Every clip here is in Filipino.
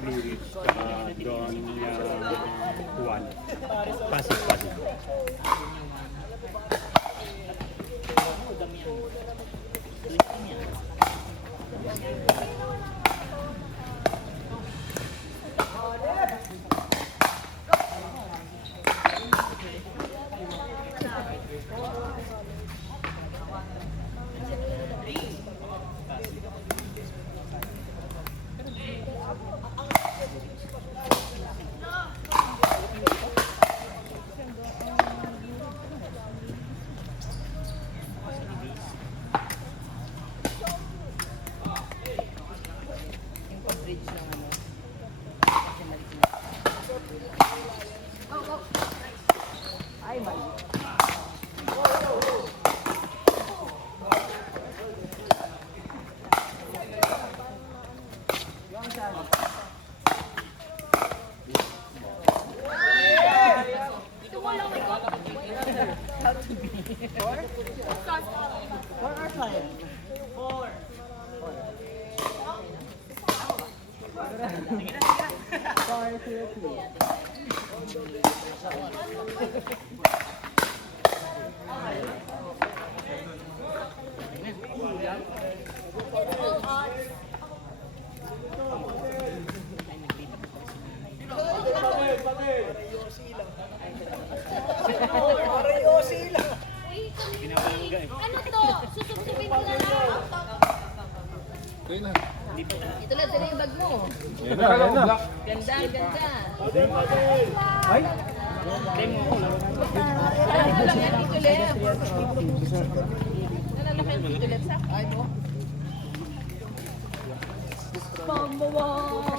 Blue Ridge, Don Juan. Pasig. Ano to? Susubsubin ko na lang. Ito na, sila yung bag mo. Yan na. Ganda, ganda. Ay! Ano lang yan, Tito Lem? Nalalaki yung Tito Lem sa ay mo? Pambawang!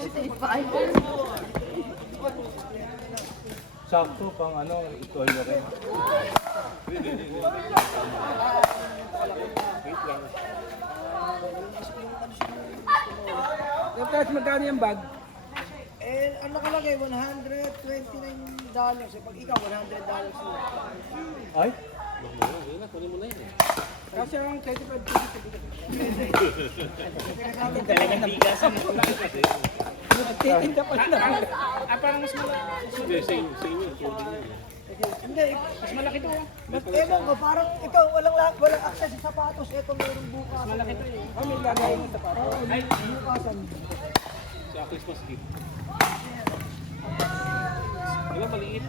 Sakto pang ito ay rin. Magkano yung bag? Eh, ang nakalagay, $129. Pag ikaw, $100 mo. Ay? Kasi ang 25 Talagang bigasan ito lang kasi. titinda pa na. Parang mas malaki. Hindi, sa inyo. Hindi, Mas malaki to. ewan ko, parang ikaw, walang access sa sapatos. Ito meron bukas. Malaki to eh. Oh, may lagay ng sapatos. Ay, Bukasan. sa Christmas gift. Di ba maliit?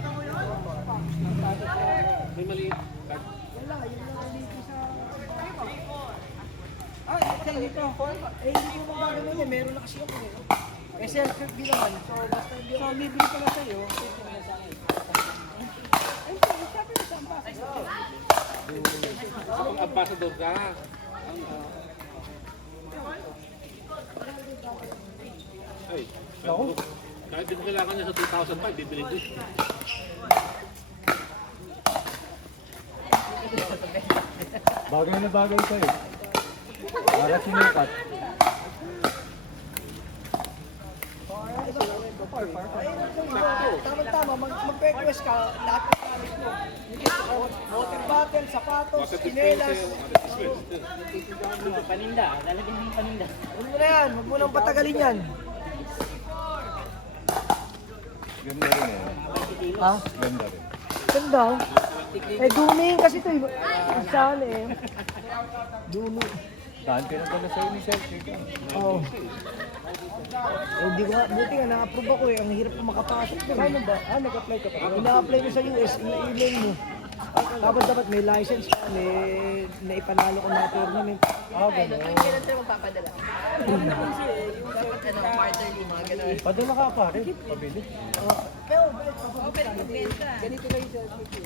May maliit. Wala, yun lang dito sa... Kasi dito. Eh, hindi mo magagawin yan. Meron na kasi ako eh. Eh, self-help din naman. So, basta so, bibili ko na sa'yo. Kapag ambassador ka. Ay, kahit din kailangan niya sa 2005, bibili ko. Bagay na bagay sa'yo. Para sinikat. Tama-tama, mag-request ka, lahat ng gamit mo. Water bottle, sapatos, chinelas. Paninda, lalagyan mo yung paninda. Huwag mo na yan, huwag mo nang patagalin yan. Ganda rin eh. Ha? Ganda rin. Ganda. Eh, dumi kasi ito eh. Saan eh? Dumi. Saan pinagdala sa'yo ni Sir? Oo. Hindi ko nga, buti nga na-approve ako eh. Ang hirap ko makapasok doon. Saan ba? Nag-apply ka pa? Na-apply ko sa US, ina-email mo. Tapos dapat may license ka, may naipanalo ko na tournament. Kailan sila magpapadala? Dapat quarterly, mga ganun. Padala ka pa rin. Pabili. Pero, Pwede magbenta. ganito lang yung selfie ko.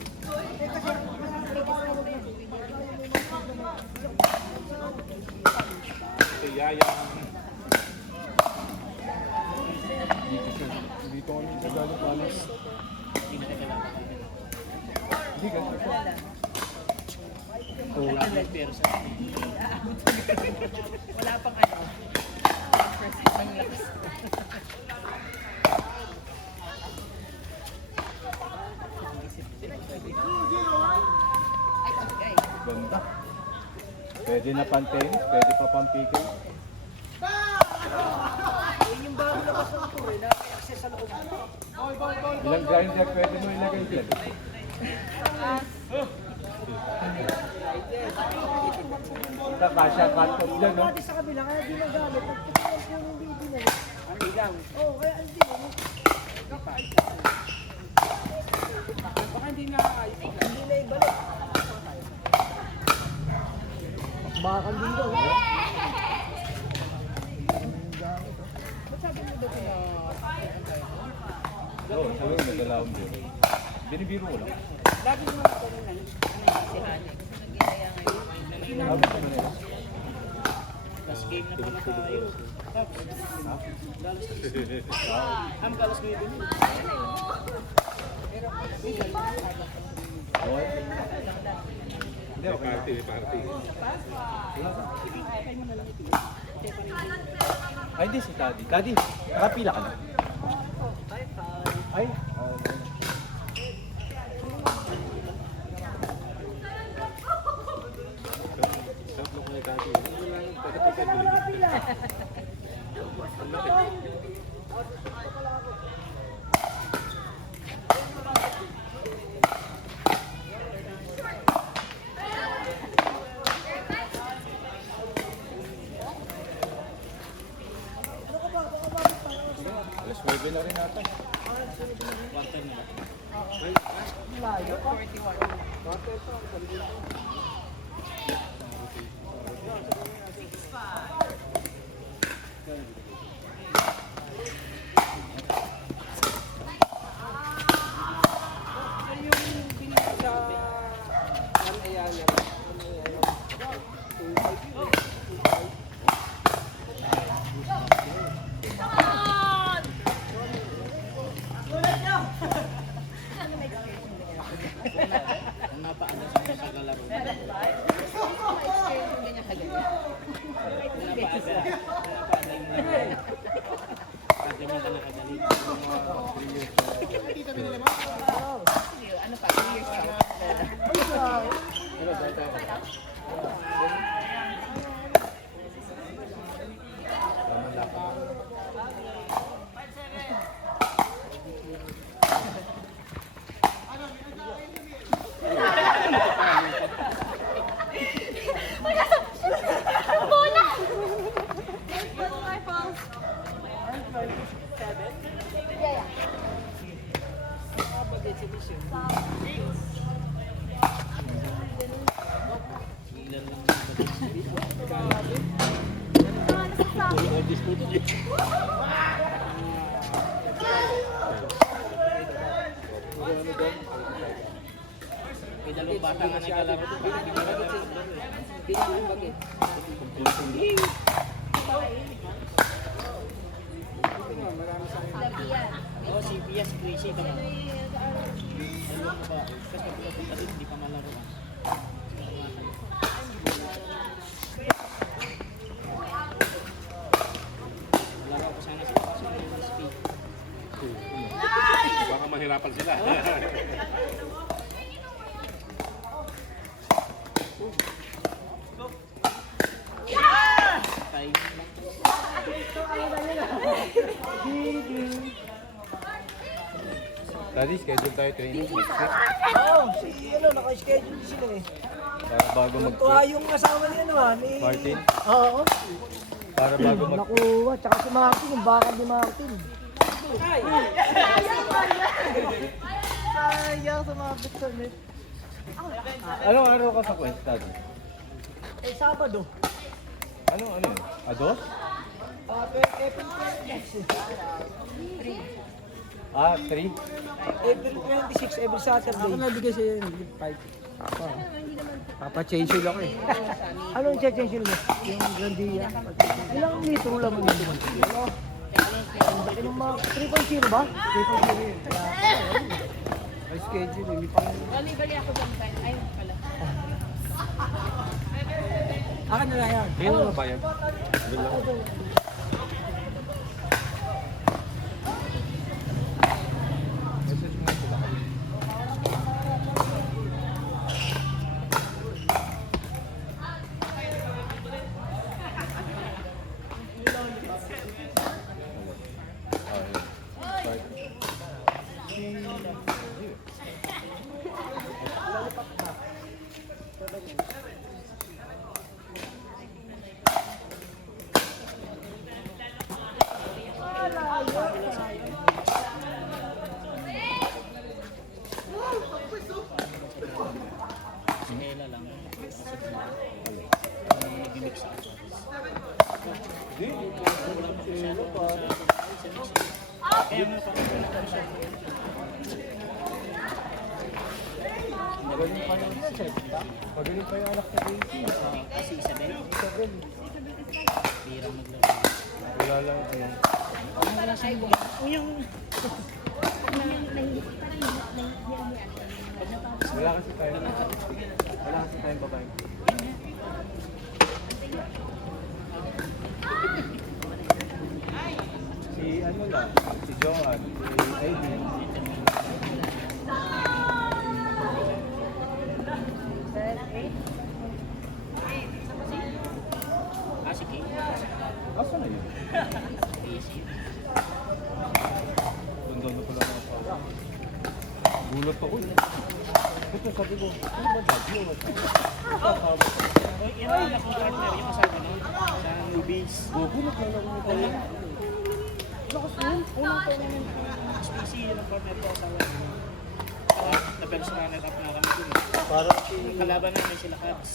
Si Yaya. Dito kami sa Galo Palace. Hindi ka. Wala pang ano. Percent ng lakas. Ay, sabagay. Ganda. Pwede na pan-tennis, pwede pa pan-PK. Yun yung bago labas ng tour eh, na may access sa loob. Ilang grinder pwede mo ilagay dyan? Ito, kasya cut-off dyan, no? Dati sa kabila, kaya di nagamit. Nagtutunan ko yung baby na yun. Ano lang? Oo, kaya hindi mo. Baka hindi na ibalik. Bakal din daw. Oo, sabi mo, nadala akong dyan. Binibiro ko lang. Lagi mo ako nung ano si Hane. Ginaya ngayon. Sabi ko na yun. Last game na pala tayo. Ang kalas mo yun. Okay. Hindi, okay lang. Party, party. Ay, hindi si Daddy. Daddy, nakapila ka na. Ay, Sarap mo kaya dati. Ano lang yung pagkakapit. alas 9 na rin ata. Ang napaano sa paglalaro. Ganyan ka ganyan. Napaano yung ganyan ka nakagaling. Ano pa? 3 years pa. Bola! May dalawang bata nga naglalaro. Bakit hindi naglalaro? Binigyan bagay. Oo, si Pias Crazy ito nga. Dalawang babae. Kasi pagpunta dito, hindi pa malaro. Laro ko sana sa pasok ng speed. Baka mahirapan sila. Time lang. Daddy, schedule tayo training. Oo, si ano, naka-schedule din sila eh. Para bago Tuwa yung asawa ni ano ni... Martin? Oo. Para bago Nakuha, tsaka si Martin, yung bakal ni Martin. Sayang sumabit sa net. Anong araw ka sa quest, Daddy? Eh, Sabado. Ano yun? Ados? April 3? April 26, every Saturday. Ako nabigay sa'yo yung 5. Papa-change lang eh. Anong change mo? Yung Grandia. Ilang litro lang mo yun? Yung mga 3.0 ba? 3.0 yun. Ay, schedule, hindi pa rin. Bali ako dyan. Ay, pala. Akin na lang yan. Hindi na mabayad. Doon lang. Message mo sila. Hindi. Sino pa? Kaya nga pa. Magaling pa yung set. Magaling pa yung anak ni Daisy. Kasi Isabel, Isabel. birang maglaro. Wala lang ano. Wala siya ibo. Yung... Wala kasi tayo. Wala kasi tayong babae. Si ano lang, si Johan, si Aileen. Sige. Asa na yun? Easy. Tanda na pala ng asawa. Gulat ako eh. Ito sabi ko, ano ba daddy o what's Yan ang akong partner, yung kasama nun. Sa newbies. Gulat lang ako nito yun. Lakas yun. Unang taon namin HPC, yun ang partner ko asawa. Na-personal up na kami dun. Parang si, Yung kalaban namin sila Cubs.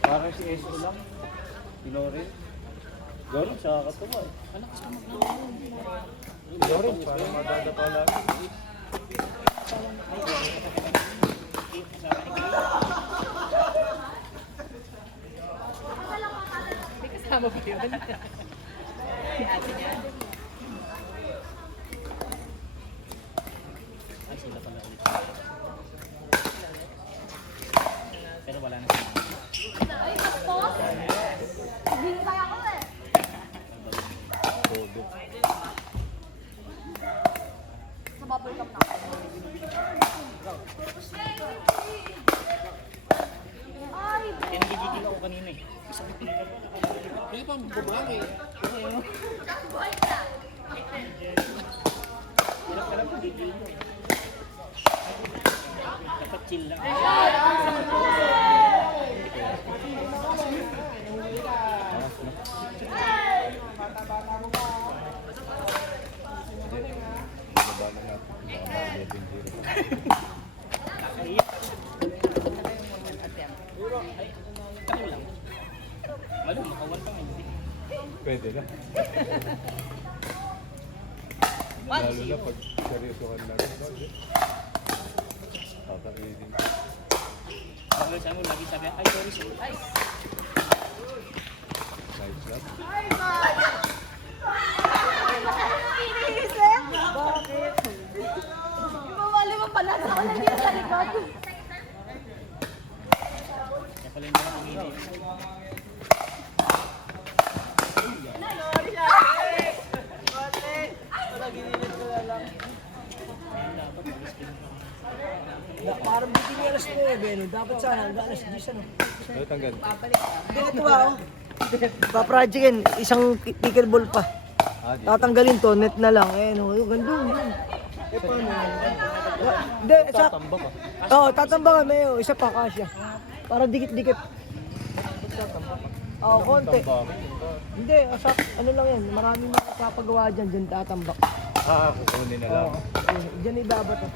parang si Eso lang. Si Loren. Loren, siya katuwa eh. Malakas pa maglaro. Si Loren, parang madadapa lang. May kasama pa yun. Ay, sila pala ulit. Pero wala na sila. Ay, tapos. Hindi kaya ako eh. Todo. Sa bubble gum na. Ay, Kaya nagigigil ako kanina eh. Isa ko tingin ako. Hindi pa bumami. Hirap ka lang magigil mo. Dapat chill lang. Baba na natin. Baka 11-0. Nakaiyak. Ano lang. Wala, makawan pa ngayon. Pwede na. Lalo na pag seryosohan lang. Tatakirin. Hanggang sa mo, lagi sabi, ay, sorry. Ay! Nice shot. iniisip? Bakit? Mawali mo pala sa ako nandito sa likod. Kaya pala hindi na pumili. Parang bitin yung alas 9, no? Dapat sana hanggang alas 10, ano? Ano tanggal? Ganito ba, oh? Pa-project isang pickleball pa. Ah, di. Tatanggalin to, net na lang. Eh, no, yung gandun. Eh, paano? Hindi, sa... Tatamba ka. Oo, tatamba kami, oh. Isa pa, kasya. Para dikit-dikit. Oo, konti. Tamba. Hindi, sa, ano lang yan, maraming makakapagawa dyan tatambak. Ah, kukunin na lang. Oo, diyan ibabat. Oh.